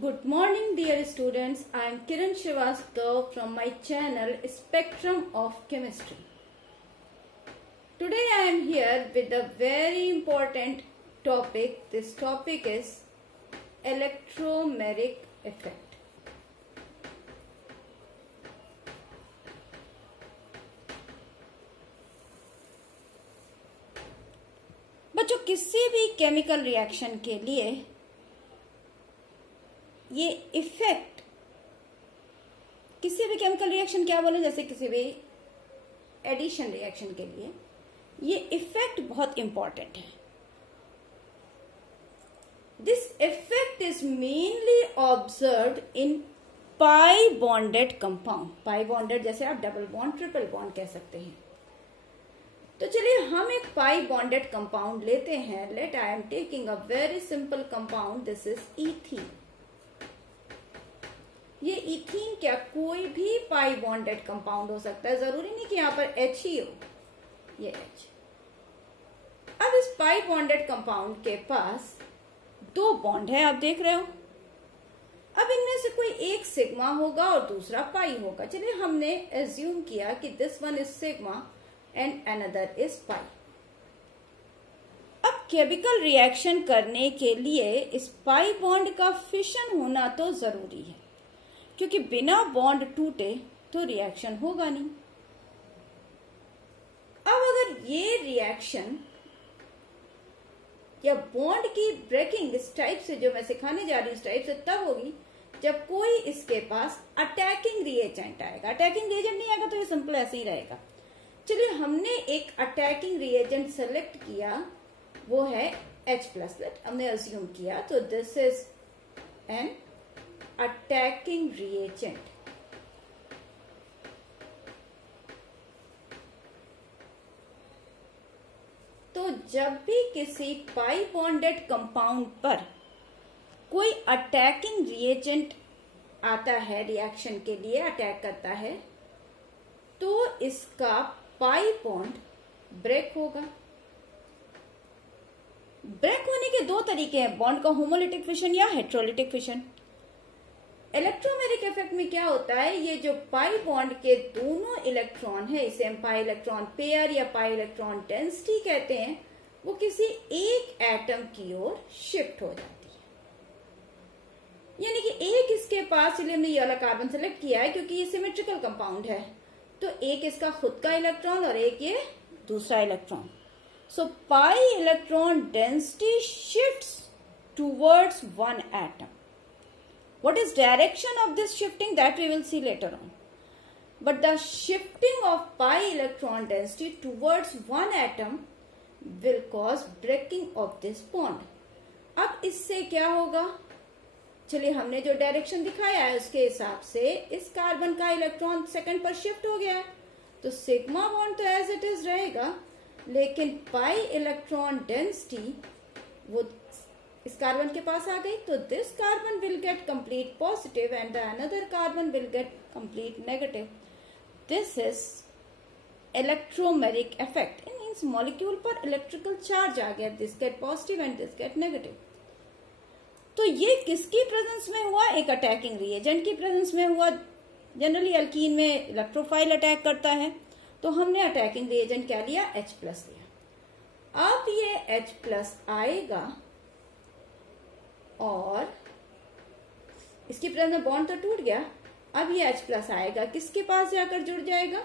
Good morning, dear students. I am Kiran Srivastav from my channel Spectrum of Chemistry. Today I am here with a very important topic. This topic is electromeric effect. बच्चों, किसी भी chemical reaction के लिए ये effect, किसी भी chemical reaction क्या बोले, जैसे किसी भी एडिशन रिएक्शन के लिए ये इफेक्ट बहुत इंपॉर्टेंट है. This effect is mainly observed in pi bonded compound. Pi bonded जैसे आप डबल बॉन्ड, ट्रिपल बॉन्ड कह सकते हैं. तो चलिए हम एक पाई बॉन्डेड कंपाउंड लेते हैं. Let I am taking a very simple compound. This is ethene. ये इथीन क्या कोई भी पाई बॉन्डेड कंपाउंड हो सकता है, जरूरी नहीं कि यहां पर H ही हो. ये H. अब इस पाई बॉन्डेड कंपाउंड के पास दो बॉन्ड है, आप देख रहे हो. अब इनमें से कोई एक सिग्मा होगा और दूसरा पाई होगा. चलिए हमने एज्यूम किया कि this one is sigma and another is pi. अब केमिकल रिएक्शन करने के लिए इस पाई बॉन्ड का फिशन होना तो जरूरी है, क्योंकि बिना बॉन्ड टूटे तो रिएक्शन होगा नहीं. अब अगर ये रिएक्शन या बॉन्ड की ब्रेकिंग इस टाइप से, जो मैं सिखाने जा रही हूं, इस टाइप से तब होगी जब कोई इसके पास अटैकिंग रिएजेंट आएगा. अटैकिंग रिएजेंट नहीं आएगा तो ये सिंपल ऐसे ही रहेगा. चलिए हमने एक अटैकिंग रिएजेंट सेलेक्ट किया, वो है H+. हमने अज्यूम किया, तो this is an attacking reagent. तो जब भी किसी पाई बॉन्डेड कंपाउंड पर कोई अटैकिंग रिएजेंट आता है, रिएक्शन के लिए अटैक करता है, तो इसका पाई बॉन्ड ब्रेक होगा. ब्रेक होने के दो तरीके हैं, बॉन्ड का होमोलिटिक फिशन या हेट्रोलिटिक फिशन. इलेक्ट्रोमेरिक इफेक्ट में क्या होता है, ये जो पाई बॉन्ड के दोनों इलेक्ट्रॉन है, इसे हम पाई इलेक्ट्रॉन पेयर या पाई इलेक्ट्रॉन डेंसिटी कहते हैं, वो किसी एक एटम की ओर शिफ्ट हो जाती है. यानी कि एक इसके पास, चलिए हमने ये वाला कार्बन सेलेक्ट किया है क्योंकि ये सिमेट्रिकल कंपाउंड है, तो एक इसका खुद का इलेक्ट्रॉन और एक ये दूसरा electron. So pi electron density shifts towards one atom. What is direction of this shifting, that we will see later on. But the shifting of pi electron density towards one atom will cause breaking of this bond. अब इससे क्या होगा, चलिए हमने जो direction दिखाया है उसके हिसाब से इस कार्बन का इलेक्ट्रॉन सेकंड पर शिफ्ट हो गया है, तो सिग्मा बॉन्ड तो एज इट इज रहेगा, लेकिन पाई इलेक्ट्रॉन डेंसिटी वो इस कार्बन के पास आ गई, तो this carbon will get complete positive and the another carbon will get complete negative. This is electromeric effect. In means molecule पर इलेक्ट्रिकल चार्ज आ गया, this gate positive and this get negative. तो ये किसकी presence में हुआ, एक attacking reagent की presence में हुआ. जनरली अल्कीन में इलेक्ट्रोफाइल अटैक करता है, तो हमने अटैकिंग रिएजेंट क्या लिया, H+ लिया. अब ये H+ आएगा और इसकी प्रेजेंस में बॉन्ड तो टूट गया. अब ये H+ आएगा, किसके पास जाकर जुड़ जाएगा,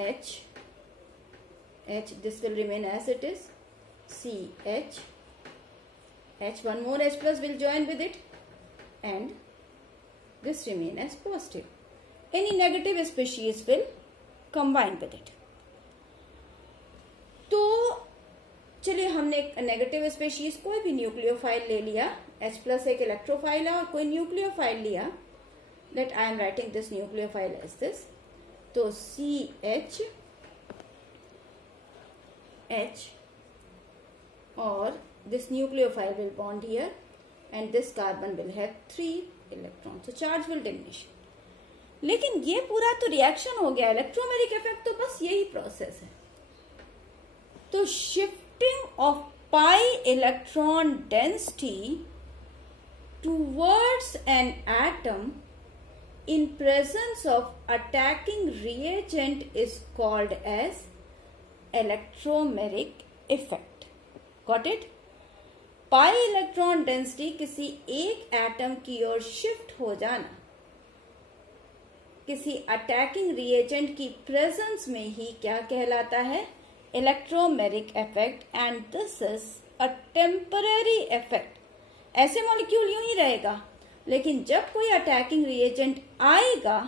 H. This will remain as it is, CH. one more H+ will join with it and this remain as positive. Any negative species will combine with it. तो चलिए हमने एक नेगेटिव स्पेशीज कोई भी न्यूक्लियोफाइल ले लिया, H+ एक electrophile है और कोई न्यूक्लियोफाइल लिया. Let I am writing this nucleophile as this. तो CH H और this nucleophile will bond here and this carbon will have 3 electrons, so charge will diminish. लेकिन ये पूरा तो रिएक्शन हो गया. इलेक्ट्रोमेरिक इफेक्ट तो बस यही प्रोसेस है. तो shifting of pi electron density towards an atom in presence of attacking reagent is called as electromeric effect. Got it? Pi electron density किसी एक एटम की ओर शिफ्ट हो जाना किसी अटैकिंग रिएजेंट की प्रेजेंस में ही क्या कहलाता है? Electromeric effect, and this is a temporary effect. ऐसे मॉलिक्यूल यूं ही रहेगा, लेकिन जब कोई अटैकिंग रिएजेंट आएगा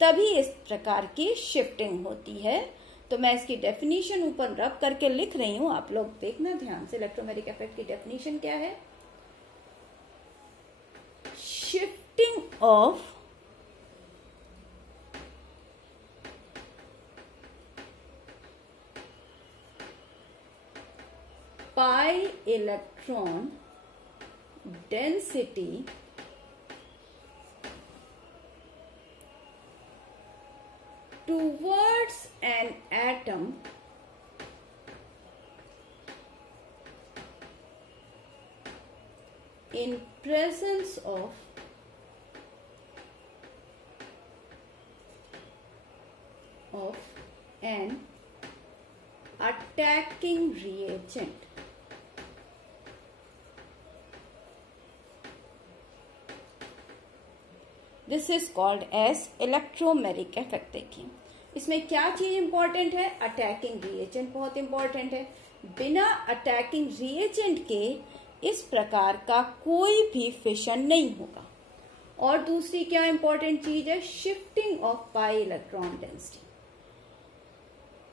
तभी इस प्रकार की शिफ्टिंग होती है. तो मैं इसकी डेफिनेशन ऊपर रब करके लिख रही हूं, आप लोग देखना ध्यान से. इलेक्ट्रोमेरिक इफेक्ट की डेफिनेशन क्या है? Shifting of pi electron density towards an atom in presence of an attacking reagent. This is called as electromeric effect. देखिए इसमें क्या चीज इंपॉर्टेंट है? अटैकिंग रिएजेंट बहुत इंपॉर्टेंट है. बिना अटैकिंग रिएजेंट के इस प्रकार का कोई भी फिशन नहीं होगा. और दूसरी क्या इंपॉर्टेंट चीज है? Shifting of pi electron density.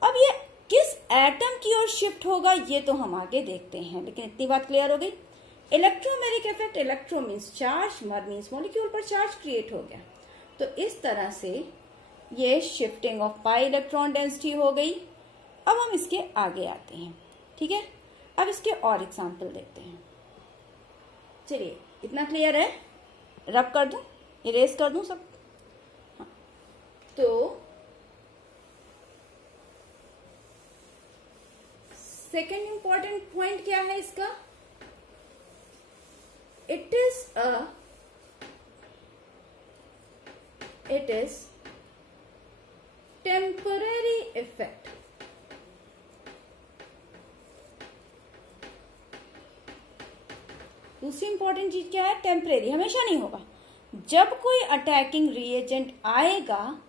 अब ये किस एटम की ओर शिफ्ट होगा ये तो हम आगे देखते हैं, लेकिन इतनी बात क्लियर हो गई. Electromeric effect, electro means charge, मर मीन्स मॉलिक्यूल पर चार्ज क्रिएट हो गया. तो इस तरह से ये shifting of pi electron density हो गई. अब हम इसके आगे आते हैं. ठीक है, अब इसके और एग्जांपल देखते हैं. चलिए इतना क्लियर है? रब कर दूं, इरेज कर दूं सब? हाँ. तो सेकेंड इंपॉर्टेंट पॉइंट क्या है इसका? It is temporary effect. दूसरी इंपॉर्टेंट चीज क्या है? टेम्परेरी, हमेशा नहीं होगा. जब कोई अटैकिंग रिएजेंट आएगा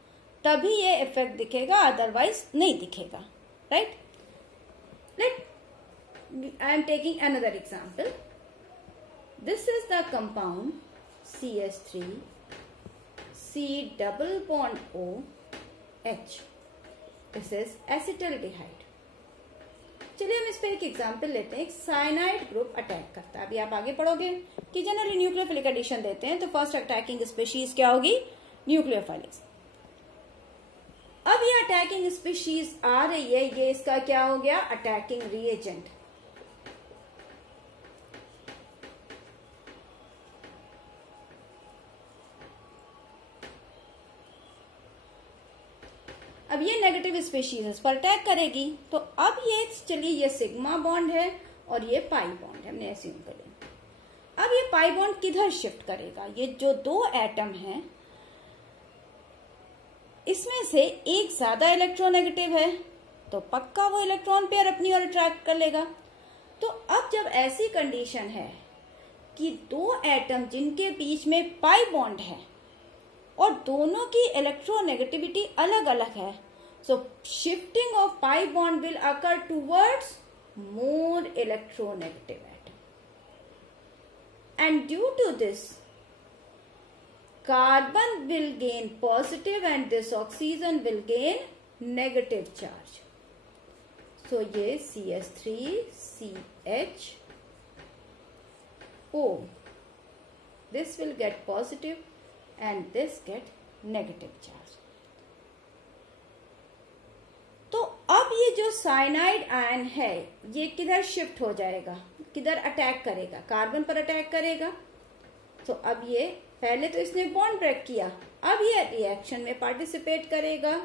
तभी ये इफेक्ट दिखेगा, अदरवाइज नहीं दिखेगा. Right? I am taking another example. This is the compound CH3 C double bond O H. This is acetaldehyde. चलिए हम इस पे एक एग्जाम्पल लेते हैं. एक साइनाइड ग्रुप अटैक करता है. अभी आप आगे पढ़ोगे कि जनरली न्यूक्लियोफिलिक एडिशन देते हैं तो फर्स्ट अटैकिंग स्पीशीज क्या होगी? न्यूक्लियोफाइलिक्स. अब ये अटैकिंग स्पीशीज आ रही है, ये इसका क्या हो गया? Attacking reagent. अब ये नेगेटिव स्पीशीज पर अटैक करेगी. तो अब ये चलिए ये सिग्मा बॉन्ड है और ये पाई बॉन्ड है, हमने ऐसे कर लिया. अब ये पाई बॉन्ड किधर शिफ्ट करेगा? ये जो दो एटम हैं इसमें से एक ज्यादा इलेक्ट्रोनेगेटिव है तो पक्का वो इलेक्ट्रॉन पेयर अपनी ओर अट्रैक्ट कर लेगा. तो अब जब ऐसी कंडीशन है कि दो एटम जिनके बीच में पाई बॉन्ड है और दोनों की इलेक्ट्रोनेगेटिविटी अलग अलग है, so shifting of pi bond will occur towards more electronegative atom, and due to this carbon will gain positive and this oxygen will gain negative charge. So ये CH3CHO, this will get positive and this get negative charge. तो अब ये जो cyanide ion है ये किधर shift हो जाएगा? किधर अटैक करेगा? कार्बन पर अटैक करेगा. तो अब ये पहले तो इसने बॉन्ड ब्रेक किया, अब ये रिएक्शन में पार्टिसिपेट करेगा.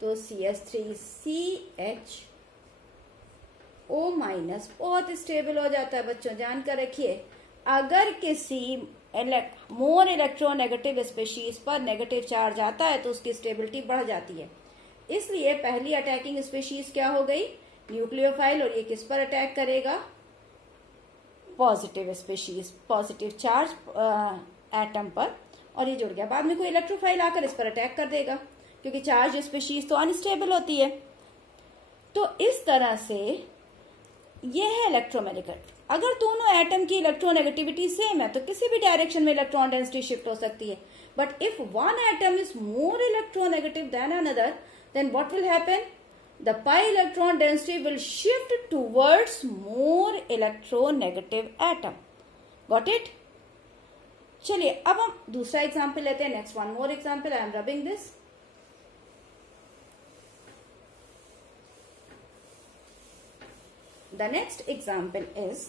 तो CH3CHO- बहुत स्टेबल हो जाता है. बच्चों जानकर रखिए, अगर किसी मोर इलेक्ट्रोनेगेटिव स्पीशीज पर नेगेटिव चार्ज आता है तो उसकी स्टेबिलिटी बढ़ जाती है। इसलिए पहली अटैकिंग स्पीशीज क्या हो गई, न्यूक्लियोफाइल, और ये किस पर अटैक करेगा, positive species, positive charge atom पर, और ये जुड़ गया। बाद में कोई इलेक्ट्रोफाइल आकर इस पर अटैक कर देगा क्योंकि चार्ज स्पीशीज तो अनस्टेबल होती है। तो इस तरह से ये है इलेक्ट्रोमैग्नेटिक। अगर दोनों एटम की इलेक्ट्रोनेगेटिविटी सेम है तो किसी भी डायरेक्शन में इलेक्ट्रॉन डेंसिटी शिफ्ट हो सकती है। But if one atom is more electronegative than another, then what will happen? The pi electron density will shift towards more electronegative atom. Got it? चलिए अब हम दूसरा एग्जाम्पल लेते हैं। Next one more example, I am rubbing this. The next example is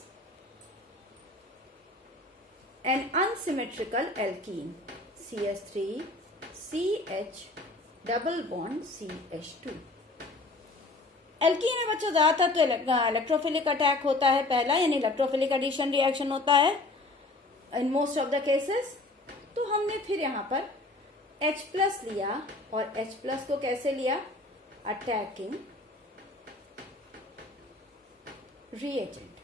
an unsymmetrical alkene, CH3 CH double bond CH2। Alkene में बच्चों ज्यादातर तो इलेक्ट्रोफिलिक अटैक होता है पहला, यानी इलेक्ट्रोफिलिक एडिशन रिएक्शन होता है in most of the cases. तो हमने फिर यहाँ पर H+ लिया और H+ को कैसे लिया, अटैकिंग रिएजेंट।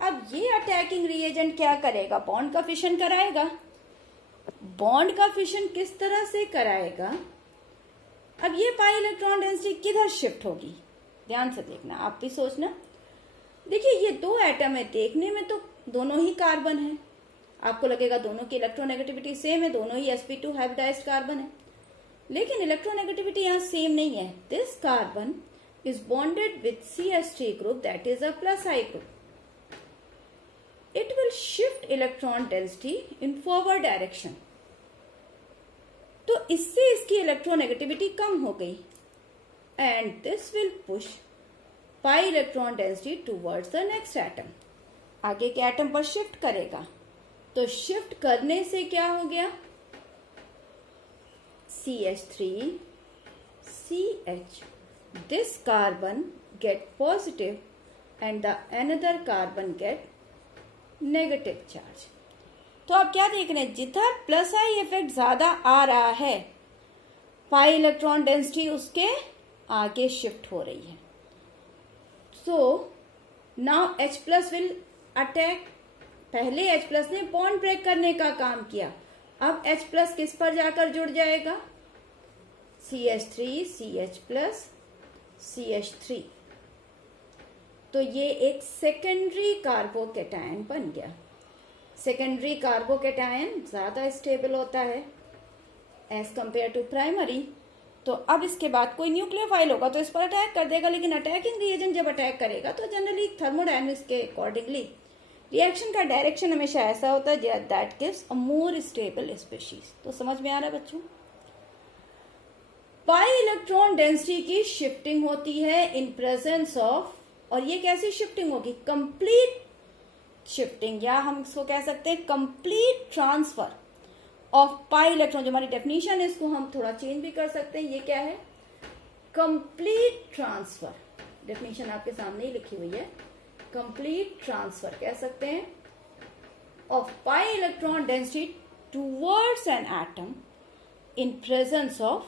अब ये अटैकिंग रिएजेंट क्या करेगा, बॉन्ड का फिशन कराएगा। बॉन्ड का फिशन किस तरह से कराएगा, अब ये पाई इलेक्ट्रॉन डेंसिटी किधर शिफ्ट होगी, ध्यान से देखना, आप भी सोचना। देखिए ये दो एटम है, देखने में तो दोनों ही कार्बन है, आपको लगेगा दोनों की इलेक्ट्रोनेगेटिविटी सेम है, दोनों ही sp2 हाइब्रिडाइज्ड कार्बन है, लेकिन इलेक्ट्रोनेगेटिविटी यहाँ सेम नहीं है। This carbon is bonded with CH3 group that is a plus I group. It will shift electron density in forward direction. तो इससे इसकी इलेक्ट्रोनेगेटिविटी कम हो गई and this will push pi electron density towards the next atom. आगे के atom पर shift करेगा, तो शिफ्ट करने से क्या हो गया, CH3 CH, this carbon get positive and the another carbon get negative charge. तो आप क्या देख रहे हैं, जिधर प्लस I इफेक्ट ज्यादा आ रहा है, पाई इलेक्ट्रॉन डेंसिटी उसके आगे शिफ्ट हो रही है। So now H+ will attack. पहले H+ ने बॉन्ड ब्रेक करने का काम किया, अब H+ किस पर जाकर जुड़ जाएगा, CH3 CH+ CH3। तो ये एक सेकेंडरी कार्बोकेटायन बन गया। सेकेंडरी कार्बोकेटायन ज्यादा स्टेबल होता है एज कंपेयर टू प्राइमरी। तो अब इसके बाद कोई न्यूक्लियोफाइल होगा तो इस पर अटैक कर देगा, लेकिन अटैकिंग रिएजेंट जब अटैक करेगा तो जनरली थर्मोडायनेमिक्स के अकॉर्डिंगली रिएक्शन का डायरेक्शन हमेशा ऐसा होता है that gives a more stable species. तो समझ में आ रहा है बच्चों, पाई इलेक्ट्रॉन डेंसिटी की शिफ्टिंग होती है इन प्रेजेंस ऑफ, और ये कैसी शिफ्टिंग होगी, कंप्लीट शिफ्टिंग, या हम इसको कह सकते हैं complete transfer of pi electron. जो हमारी डेफिनेशन है इसको हम थोड़ा चेंज भी कर सकते हैं। ये क्या है, कंप्लीट ट्रांसफर, डेफिनेशन आपके सामने ही लिखी हुई है, कंप्लीट ट्रांसफर कह सकते हैं of pi electron density towards an atom in presence of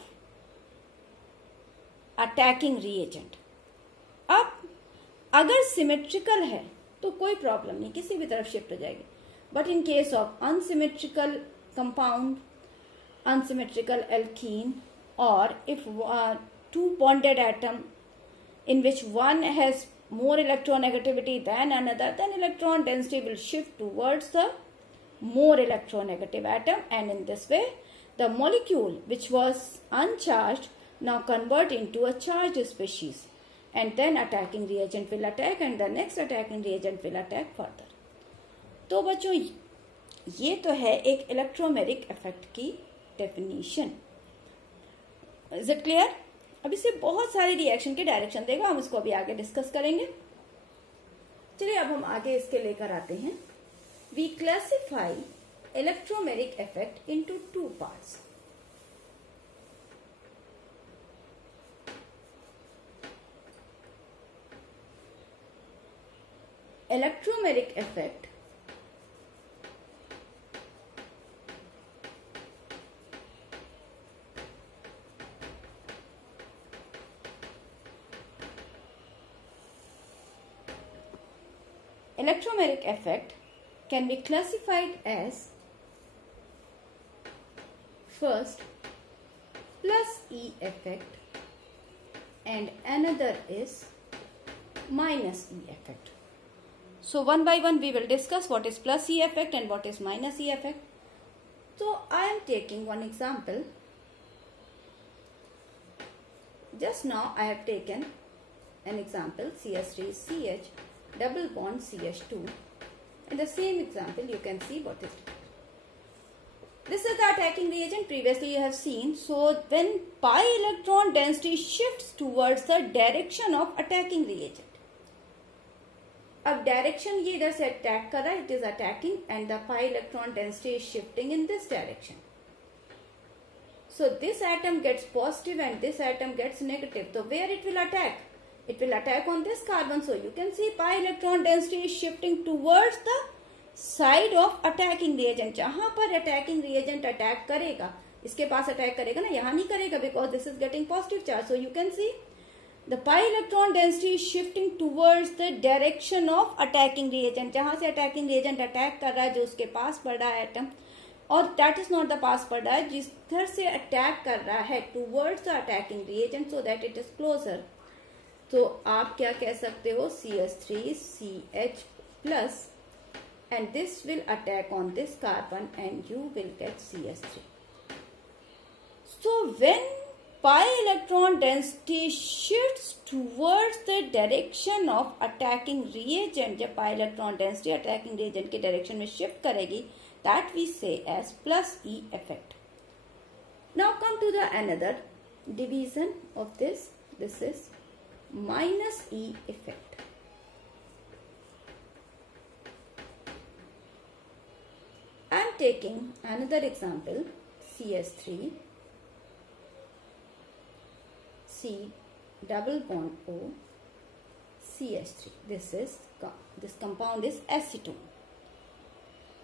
attacking reagent. अब अगर सिमेट्रिकल है तो कोई प्रॉब्लम नहीं, किसी भी तरफ शिफ्ट हो जाएगी। But in case of unsymmetrical compound, unsymmetrical alkene, और if two bonded atom in which one has more electronegativity than another, then electron density will shift towards the more electronegative atom, and in this way the molecule which was uncharged now convert into a charged species, and then attacking reagent will attack and the next attacking reagent will attack further. तो बच्चों ये तो है एक electromeric effect की definition. Is it clear? अब इससे बहुत सारे रिएक्शन के डायरेक्शन देगा, हम इसको अभी आगे डिस्कस करेंगे। चलिए अब हम आगे इसके लेकर आते हैं। We classify electromeric effect into two parts. Electromeric effect electromeric effect can be classified as first plus E effect and another is minus E effect. So one by one we will discuss what is plus E effect and what is minus E effect. So I am taking one example. Just now I have taken an example CH3CH double bond CH2. In the same example you can see what is it. This is the attacking reagent. Previously you have seen. So when pi electron density shifts towards the direction of attacking reagent. अब direction ये इधर से attack कर रहा है, it is attacking and the pi electron density is shifting in this direction. So this atom gets positive and this atom gets negative. So where it will attack? It will attack on this carbon. So you can see pi electron density is shifting towards the side of attacking reagent. जहां पर attacking reagent attack करेगा, इसके पास attack करेगा ना, यहाँ नहीं करेगा because this is getting positive charge. So you can see the pi electron density is shifting towards the direction of attacking reagent. जहां से attacking reagent attack कर रहा है, जो उसके पास पड़ रहा है atom, और that is not the पास पड़ रहा है, जिस तरह से attack कर रहा है towards the attacking reagent so that it is closer. तो आप क्या कह सकते हो, CH3CH plus and this will attack on this carbon and you will get CH3. So when pi electron density shifts towards the direction of attacking reagent, जब pi electron density attacking reagent के direction में shift करेगी, that we say as plus E effect. Now come to the another division of this. This is minus E effect. I am taking another example, CH3 C double bond O CH3. This compound is acetone.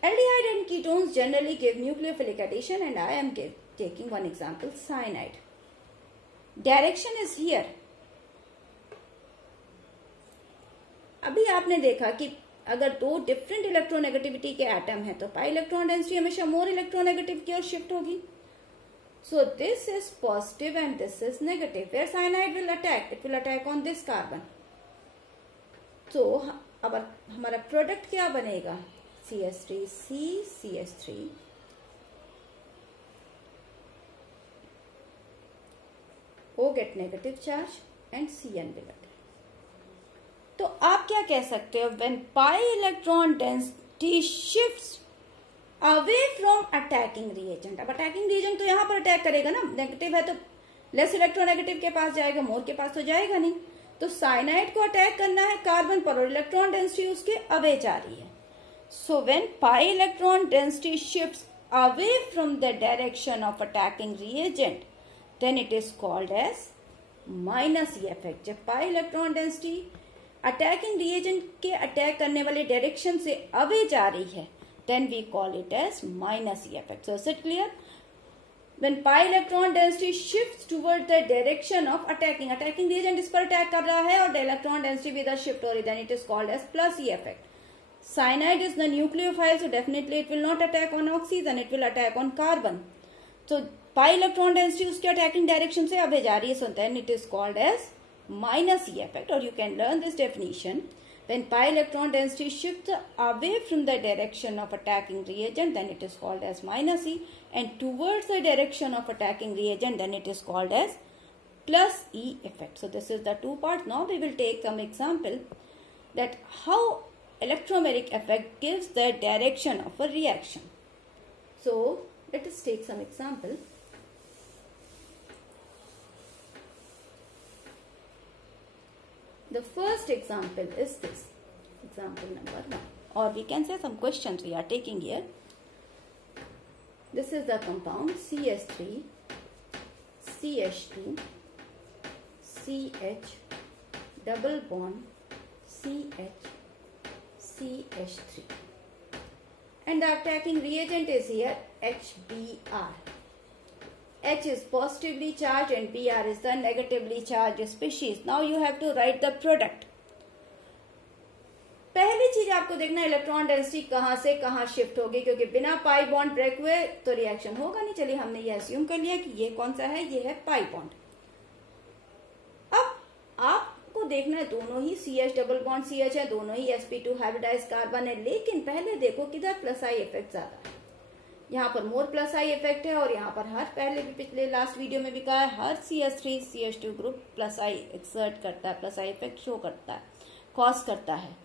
Aldehyde and ketones generally give nucleophilic addition and I am taking one example, cyanide. Direction is here. अभी आपने देखा कि अगर दो different electronegativity के atom है तो पाई electron density हमेशा मोर इलेक्ट्रोनेगेटिव की ओर शिफ्ट होगी. So this is positive and this is negative. Where cyanide will attack? It will attack on this carbon. So अब हमारा प्रोडक्ट क्या बनेगा? CH3C CH3 O get negative charge and Cn will attack. तो आप क्या कह सकते हो, when pi electron density shifts away from attacking reagent. अब attacking reagent तो यहाँ पर अटैक करेगा ना, नेगेटिव है तो लेस इलेक्ट्रोनेगेटिव के पास जाएगा, मोर के पास तो जाएगा नहीं. तो साइनाइड को अटैक करना है कार्बन पर और इलेक्ट्रॉन डेंसिटी उसके अवे जा रही है. So when pi electron density shifts away from the direction of attacking reagent then it is called as minus E effect. जब pi electron density attacking reagent के अटैक करने वाले डायरेक्शन से away जा रही है, then we call it as minus E effect. So is it clear? When pi electron density shifts toward the direction of attacking reagent इस पर attack कर रहा है और electron density भी इधर shift हो रही है, then it is called as plus E effect. Cyanide is the nucleophile, so definitely it will not attack on oxygen, it will attack on carbon. So pi electron density उसके attacking direction से away जा रही है, so then it is called as minus E effect. Or you can learn this definition. When pi electron density shifts away from the direction of attacking reagent, then it is called as minus E, and towards the direction of attacking reagent, then it is called as plus E effect. So this is the two parts. Now we will take some example that how electromeric effect gives the direction of a reaction. So let us take some example. The first example is this, example number 1, or we can say some questions we are taking here. This is the compound CH3 CH2 CH double bond CH CH3 and the attacking reagent is here HBr. H is positively charged and Br is the negatively charged species. Now you have to write the product. पहली चीज आपको देखना electron density कहां से कहां shift होगी, क्योंकि बिना पाई बॉन्ड ब्रेक हुए तो रिएक्शन होगा नहीं। चलिए हमने ये अस्यूम कर लिया कि ये कौन सा है, ये है पाई बॉन्ड। अब आपको देखना है दोनों ही CH डबल बॉन्ड CH है, दोनों ही sp2 हाइब्रिडाइज कार्बन है, लेकिन पहले देखो किधर प्लस आई इफेक्ट ज्यादा है। यहाँ पर मोर प्लस आई इफेक्ट है, और यहाँ पर हर पहले भी पिछले लास्ट वीडियो में भी कहा है हर CH3 CH2 ग्रुप प्लस आई एक्सर्ट करता है, प्लस आई इफेक्ट शो करता है, कॉज करता है।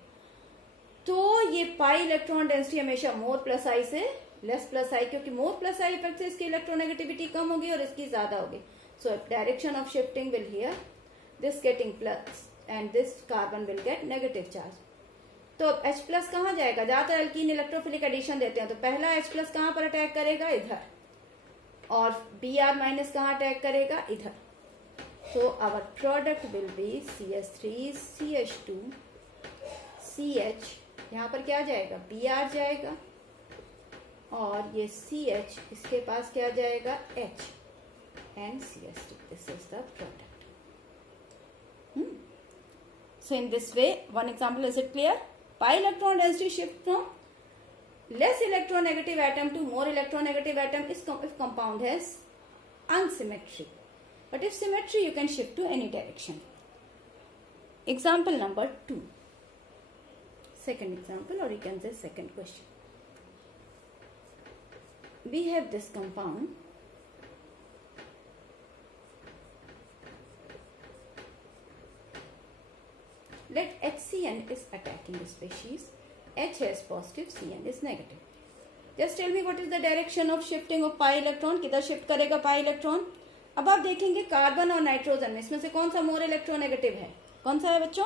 तो ये पाई इलेक्ट्रॉन डेंसिटी हमेशा मोर प्लस आई से लेस प्लस आई, क्योंकि मोर प्लस आई इफेक्ट से इसकी इलेक्ट्रोनेगेटिविटी कम होगी और इसकी ज्यादा होगी। So direction of shifting will hear this getting plus and this carbon will get negative charge. तो H प्लस कहाँ जाएगा, ज्यादातर अल्कीन इलेक्ट्रोफिलिक एडिशन देते हैं, तो पहला H प्लस कहाँ पर अटैक करेगा, इधर, और Br माइनस कहाँ अटैक करेगा, इधर। तो our product will be CH3 CH2 CH, यहाँ पर क्या जाएगा, Br जाएगा, और ये CH इसके पास क्या जाएगा, H and CH2। This is the product. So in this way, one example, is it clear? Pi electron density shift from less electronegative atom to more electronegative atom is if compound has unsymmetry. But if symmetry, you can shift to any direction. Example number 2. Second example, or you can say second question. We have this compound. Let HCN is attacking the species, H has positive, CN is negative. Just tell me what is the direction of shifting of pi electron, किधर shift करेगा pi electron। अब आप देखेंगे carbon और nitrogen में इसमें से कौन सा मोर इलेक्ट्रोनेगेटिव है, कौन सा है बच्चों,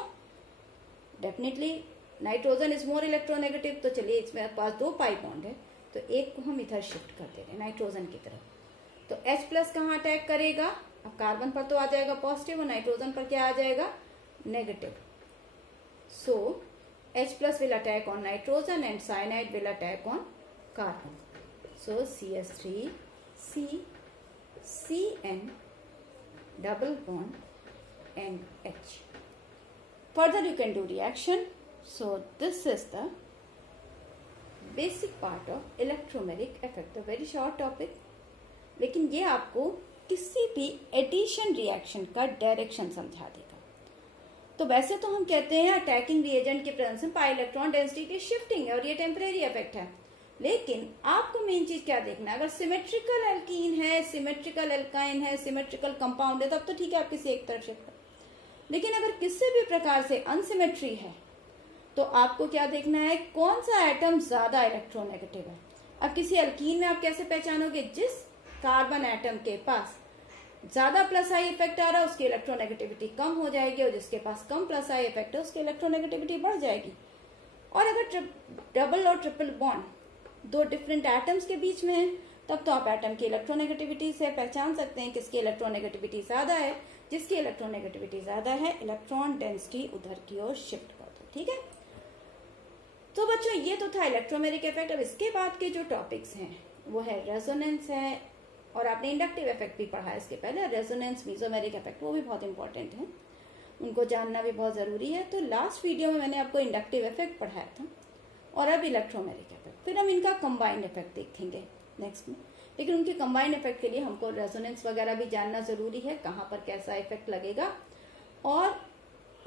definitely nitrogen is more electronegative. तो चलिए इसमें पास दो पाई बॉन्ड है, तो एक को हम इधर शिफ्ट कर दे रहे हैं नाइट्रोजन की तरफ। तो H प्लस कहाँ अटैक करेगा, अब कार्बन पर तो आ जाएगा पॉजिटिव और नाइट्रोजन पर क्या आ जाएगा, negative. So H plus will attack on nitrogen and cyanide will attack on carbon. So CH3 C CN double bond and H. Further you can do reaction. So this is the basic part of electromeric effect. A very short topic, लेकिन ये आपको किसी भी addition reaction का direction समझा देगा। तो वैसे तो हम कहते हैं अटैकिंग रिएजेंट के प्रेजेंस में पाई इलेक्ट्रॉन डेंसिटी की शिफ्टिंग है और ये टेम्परेरी इफेक्ट है, लेकिन आपको मेन चीज क्या देखना है, अगर सिमेट्रिकल एल्कीन है, सिमेट्रिकल एल्काइन है, सिमेट्रिकल कंपाउंड है, तब तो ठीक है आप किसी एक तरफ शिफ्ट कर, लेकिन अगर किसी भी प्रकार से अनसिमेट्री है तो आपको क्या देखना है, कौन सा एटम ज्यादा इलेक्ट्रोनेगेटिव है। अब किसी एल्कीन में आप कैसे पहचानोगे, जिस कार्बन एटम के पास ज्यादा प्लस आई इफेक्ट आ रहा है उसकी इलेक्ट्रोनेगेटिविटी कम हो जाएगी, और जिसके पास कम प्लस आई इफेक्ट है उसकी इलेक्ट्रोनेगेटिविटी बढ़ जाएगी। और अगर डबल और ट्रिपल बॉन्ड दो डिफरेंट एटम्स के बीच में है, तब तो आप एटम की इलेक्ट्रोनेगेटिविटी से पहचान सकते हैं किसकी इलेक्ट्रोनेगेटिविटी ज्यादा है। जिसकी इलेक्ट्रोनेगेटिविटी ज्यादा है, इलेक्ट्रॉन डेंसिटी उधर की ओर शिफ्ट कर दो, ठीक है। तो बच्चों ये तो था इलेक्ट्रोमेरिक इफेक्ट। अब इसके बाद के जो टॉपिक्स हैं वो है रेजोनेंस है, और आपने इंडक्टिव इफेक्ट भी पढ़ा है इसके पहले, रेजोनेंस मीजोमेरिक इफेक्ट, वो भी बहुत इंपॉर्टेंट है, उनको जानना भी बहुत जरूरी है। तो लास्ट वीडियो में मैंने आपको इंडक्टिव इफेक्ट पढ़ाया था, और अब इलेक्ट्रोमेरिक इफेक्ट, फिर हम इनका कंबाइंड इफेक्ट देखेंगे नेक्स्ट में। लेकिन उनके कंबाइंड इफेक्ट के लिए हमको रेजोनेंस वगैरह भी जानना जरूरी है, कहाँ पर कैसा इफेक्ट लगेगा और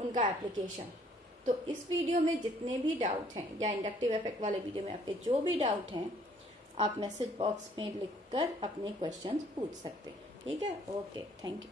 उनका एप्लीकेशन। तो इस वीडियो में जितने भी डाउट हैं, या इंडक्टिव इफेक्ट वाले वीडियो में आपके जो भी डाउट हैं, आप मैसेज बॉक्स में लिखकर अपने क्वेश्चंस पूछ सकते हैं, ठीक है। Okay, thank you.